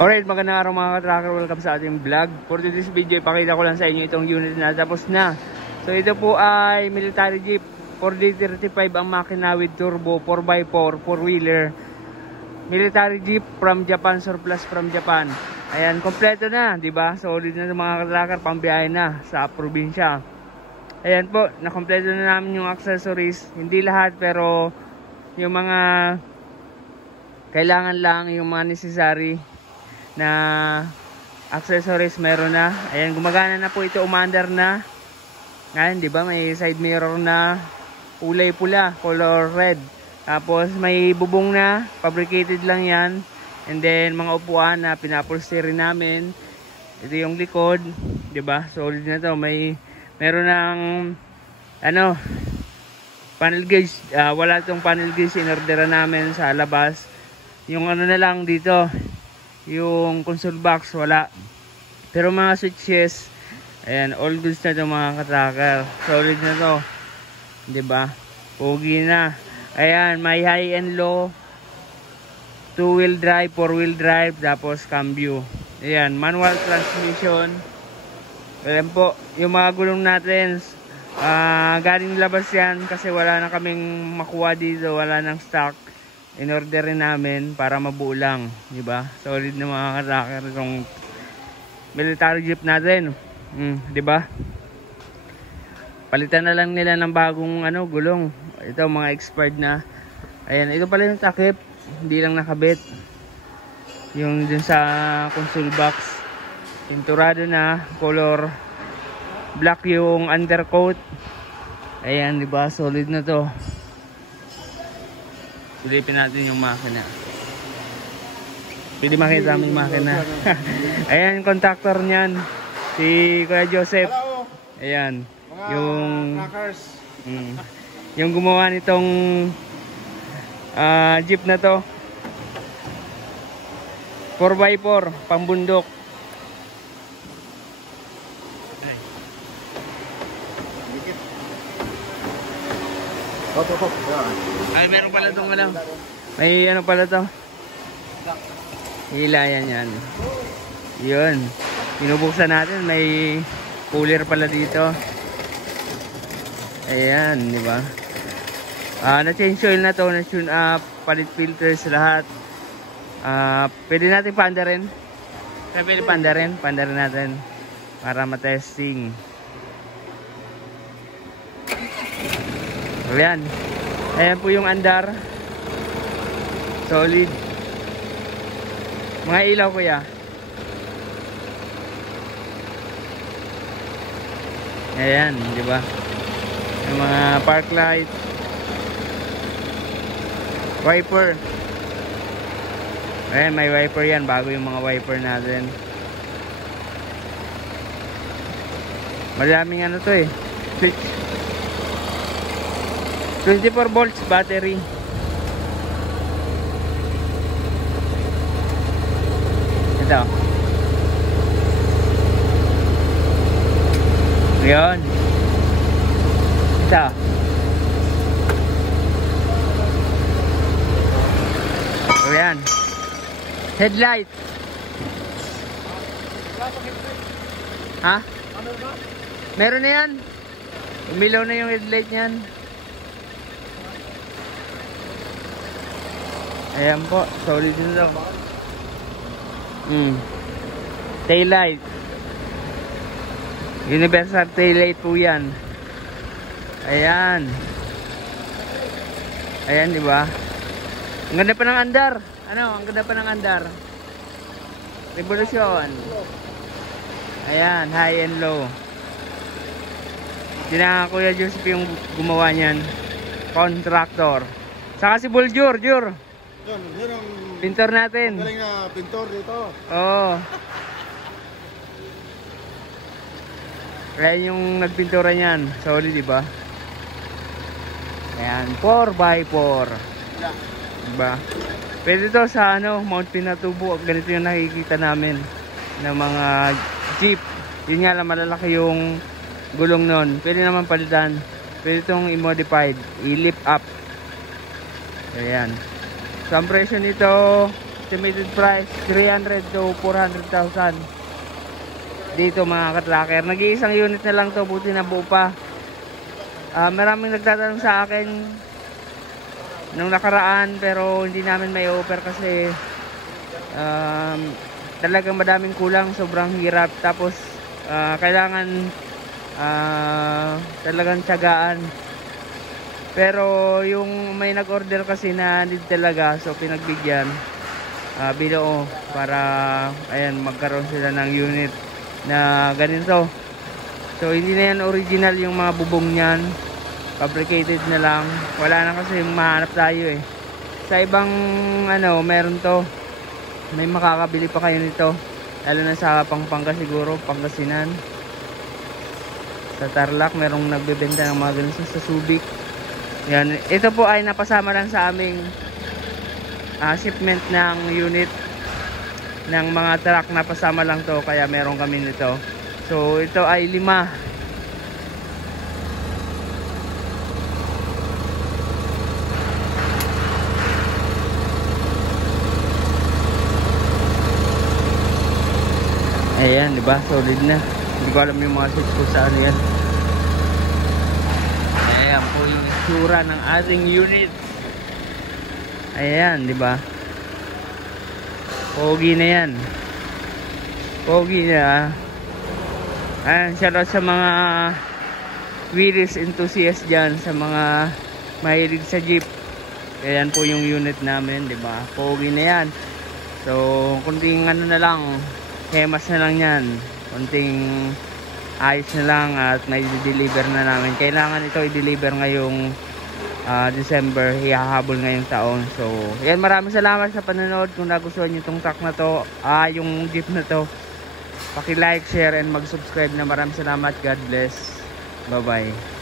Alright, magandang araw mga ka-tracker. Welcome sa ating vlog. For today's video, ipakita ko lang sa inyo itong unit na tapos na. So ito po ay military jeep 4D35 ang makina with turbo 4x4 4-wheeler military jeep from Japan, surplus from Japan. Ayan, kompleto na, di ba? Solid na mga ka-tracker, pambiyahe na sa probinsya. Ayan po, nakompleto na namin yung accessories. Hindi lahat, pero yung mga kailangan lang, yung mga necessary na accessories meron na. Ayan, gumagana na po ito, umandar na. Ayan, di ba? May side mirror na kulay pula, color red. Tapos may bubong na, fabricated lang yan. And then mga upuan na pinapolster namin. Ito yung likod, di ba? Solid na to. Meron ng panel gauge. Wala tong panel gauge, in-orderan namin sa labas. Yung na lang dito, yung console box wala, pero mga switches, ayan, all goods na to mga ka-tracker. Solid na to, di ba? Pogi na. Ayan, may high and low, 2-wheel drive, 4-wheel drive, tapos cambio. Ayan, manual transmission. Ayan po, yung mga gulong natin, galing labas yan kasi wala na kaming makuha dito, wala nang stock. In-order rin namin para mabuo lang, di ba? Solid na mga ka-tracker itong military jeep natin. Di ba? Palitan na lang nila ng bagong gulong. Ito mga expired na. Ayan, ito pala yung takip, hindi lang nakabit. Yung dun sa console box, pinturado na, color black yung undercoat. Ayan, di ba? Solid na to. Silipin natin yung makina. Pwede makita yung makina. Ayan, contactor niyan, si Kuya Joseph. Ayan, yung gumawa nitong jeep na to, 4x4 pambundok. Ay, meron pala itong may pala to, hilayan yan. Yun, binubuksan natin, may cooler pala dito. Ayan, di ba? Na-change oil na to, na-tune up, palit filters lahat. Pwede natin pandarin. Pwede pandarin natin para matesting. Ayan. Ayan po yung andar. Solid. Mga ilaw, kuya. Ayan, di ba? Yung mga park light. Wiper. Ayan, may wiper yan. Bago yung mga wiper natin. Maraming to switch. 24 volts battery. Ito. Ngayon. Ito. Ayan. Headlight. Ha? Meron na yan. Umilaw na yung headlight niyan. Ayan po, solid nito. Taillight. Universal taillight po yan. Ayan. Ayan, di ba? Ang ganda pa ng andar. Ang ganda pa ng andar. Revolution. Ayan, high and low. Sina Kuya Joseph yung gumawa niyan. Contractor. Saka si Buljur, Jur. Yun ang pintor natin. galing na pintor dito. Oo. Kaya yung nagpintura niyan, solid, di ba? Ayan, 4x4. Yeah. Diba? Pwede to sa Mount Pinatubo. Ganito yung nakikita namin ng mga jeep. Yun nga lang, malalaki yung gulong nun. Pwede naman palitan. Pwede itong i-modified, i-lift up. Ayan. So ang presyo nito estimated price 300 to 400,000 dito mga ka-tracker. Nag-iisang unit na lang to, buti na buo pa. Maraming nagtatanong sa akin nung nakaraan, pero hindi namin may offer kasi talagang madaming kulang, sobrang hirap. Tapos kailangan talagang tiyagaan. Pero yung may nag-order kasi na need talaga, so pinagbigyan, binuo para ayan, magkaroon sila ng unit na ganito. So hindi na yan original yung mga bubong niyan, fabricated na lang. Wala na kasi yung mahanap tayo eh. Sa ibang ano, meron to, may makakabili pa kayo nito, lalo na sa Pampanga siguro, Pangasinan. Sa Tarlac merong nagbebenta ng mga ganito, sa Subic. Yan, ito po ay napasama lang sa aming shipment ng unit ng mga truck, napasama lang to, kaya meron kami nito. So ito ay 5. Ayan, di ba? Solid na. Hindi ko alam yung mga switch ko sa ano yan. Ayan po yung itsura ng ating unit. Ayan, di ba? Pogi na yan. Pogi na. Ayan, shoutout sa mga wheelies enthusiast dyan, sa mga mahilig sa jeep. Ayan po yung unit namin, di ba? Pogi na yan. So, kunting ano na lang, hemas na lang yan. Kunting ayos na lang at may deliver na namin. Kailangan ito i-deliver ngayong December, ihahabol ngayong taon. So yan, maraming salamat sa panonood. Kung nagustuhan nyo itong truck na to, yung jeep na to, paki-like, share and mag-subscribe na. Maraming salamat. God bless. Bye bye.